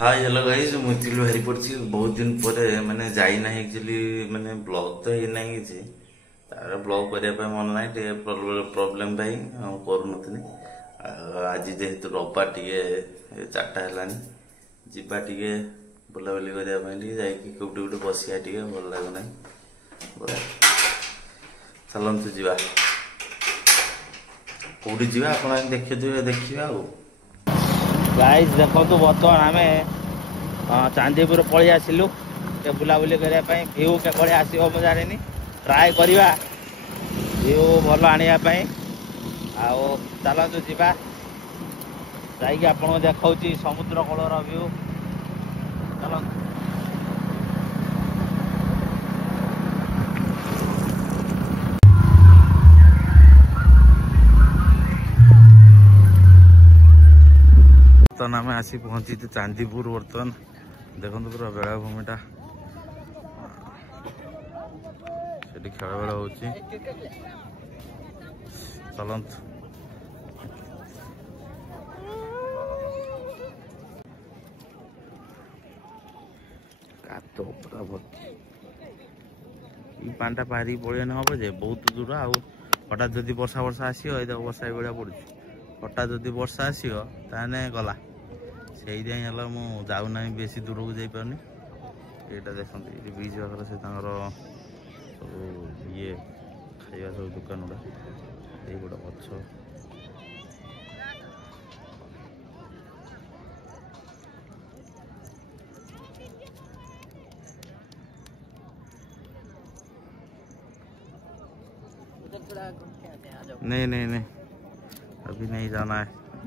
Hi hello guys मुझे बाहरी पड़ी बहुत दिन पर मैंने जाइना एक्चुअली मैंने ब्लॉग तो ही नहीं किसी तार ब्लॉग करने मन ना प्रोब्लेम भाई करूनी आज जेहेतु रविवार टे 4टा है जीवा टे बुलाबुली करने जाकि कौटे गोटे बसिया टे भल लगुना चलतु जा कौटी जा आप देखिए गाइस देखो तो बर्तमान आम चांदीपुर पलि आसिलु बुलाबुली करने भ्यू के आसो मुझे जानी ट्राए करवा भ्यू भल आने चलतु जा आपको देखा समुद्र कूलर भ्यू चल बर्तमान आम आसी पहुंची चांदीपुर बर्तमान देखो पूरा बेलाभूमिटा से खेल बेला हो चलत कात पूरा भर्ती पांटा पारी पड़े हम जे बहुत दूर आ हठात जदि वर्षा वर्षा आसो वर्षा भाया पड़ू हठात जदि वर्षा आसो ताने गला से जाऊना बेसी दूर को जापारनी यहाँ देखते ये बीच पाखर से सब ये खाଇବା सब दुकान गुड़ा ये गोटे गछ नहीं नहीं नहीं अभी नहीं जाना है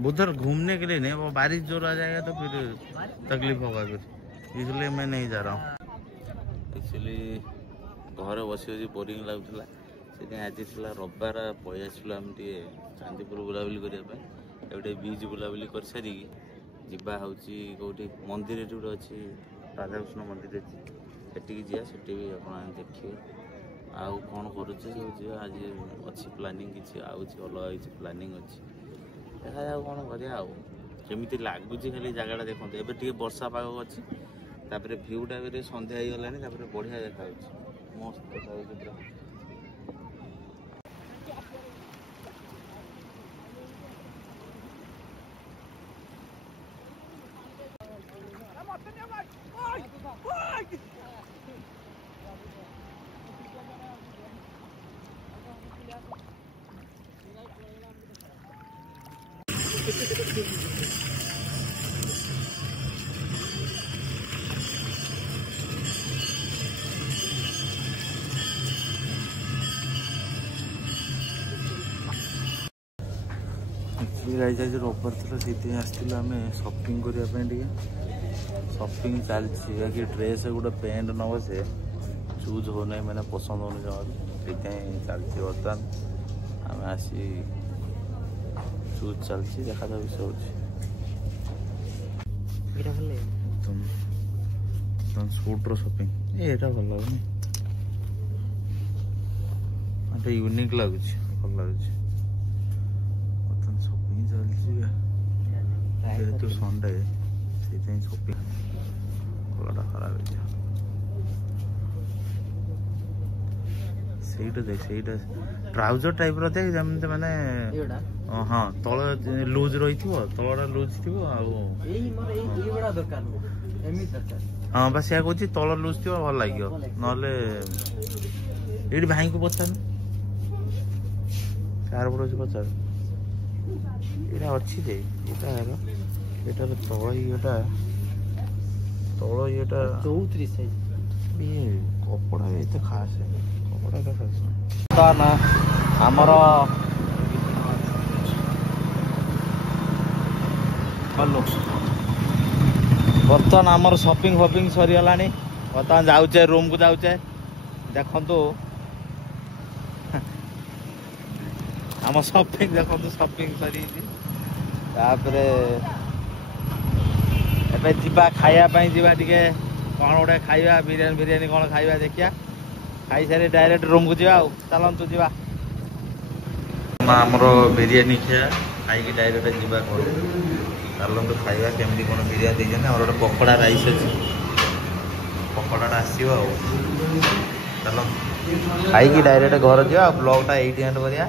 उधर घूमने के लिए नहीं, वो बारिश जोर आ जाएगा तो फिर तकलीफ होगा फिर इसलिए मैं नहीं जा रहा हूँ। एक्चुअली घर बस बोरिंग लगुला से आज रविवार पलि आसलु आम टे चांदीपुर बुलाबुली करने गोटे बीच बुलाबुली कर सारिकी जीवा हूँ कौटी मंदिर गोटे अच्छी राधाकृष्ण मंदिर अच्छी जा भी आप देखिए आउ कौन करुचे सब आज अच्छी प्लानिंग किसी अलग किसी प्लानिंग अच्छी देखा जाऊ कौन करमी लगुच खाली जगह देखते एवं टे वर्षा पाग अच्छी भ्यूटा भी सन्ध्या हो गलानी बढ़िया देखा मस्त देखा पूरा गाइज आज रविवार था से आसलु आम सपिंग करने सपिंग चलती कि ड्रेस गोटे पैंट नब से चूज हो ना मैंने पसंद हो जमा चलती बर्तमान आम आसी चूज चलती देखा जा विषय तुम स्कूटर सपिंग ये भल लगुनि यूनिक लगुच भल लगुच जेहेतु संडे से सपिंग गलाटा खराब से ट्राउजर टाइप देख जमी मैंने हाँ तल लूज रही तलटा लूज थी हाँ बस या कह तल लूज थी भल लगे ना भाई को पचार कार पड़े पचार यहाँ अच्छी जे यहाँ तल येटा तल येटा 34 ये कपड़ा ये खास है कपड़ा का खास ना आमर बर्तमान आमर शॉपिंग फपिंग सरीगला बर्तमान जाऊे रूम को जाऊे देखु आम शॉपिंग देखो शॉपिंग सरी जावा खायापाई जावा टे कौन गोटे खाଇବା बिरियानी बिरियानी कौन खाଇବା देखिया खाई सारी डायरेक्ट रूम को जावा चलतु जा आमर बिरियानी खिया खाई डायरेक्ट जीवा घर चलतु खाଇବା केमती कौन बिरियानी देते और गोटे पकोड़ा राइस अच्छी पकोड़ाटा आसो चल खाई डायरेक्ट घर जा ब्लॉगटा ये एंड करिया।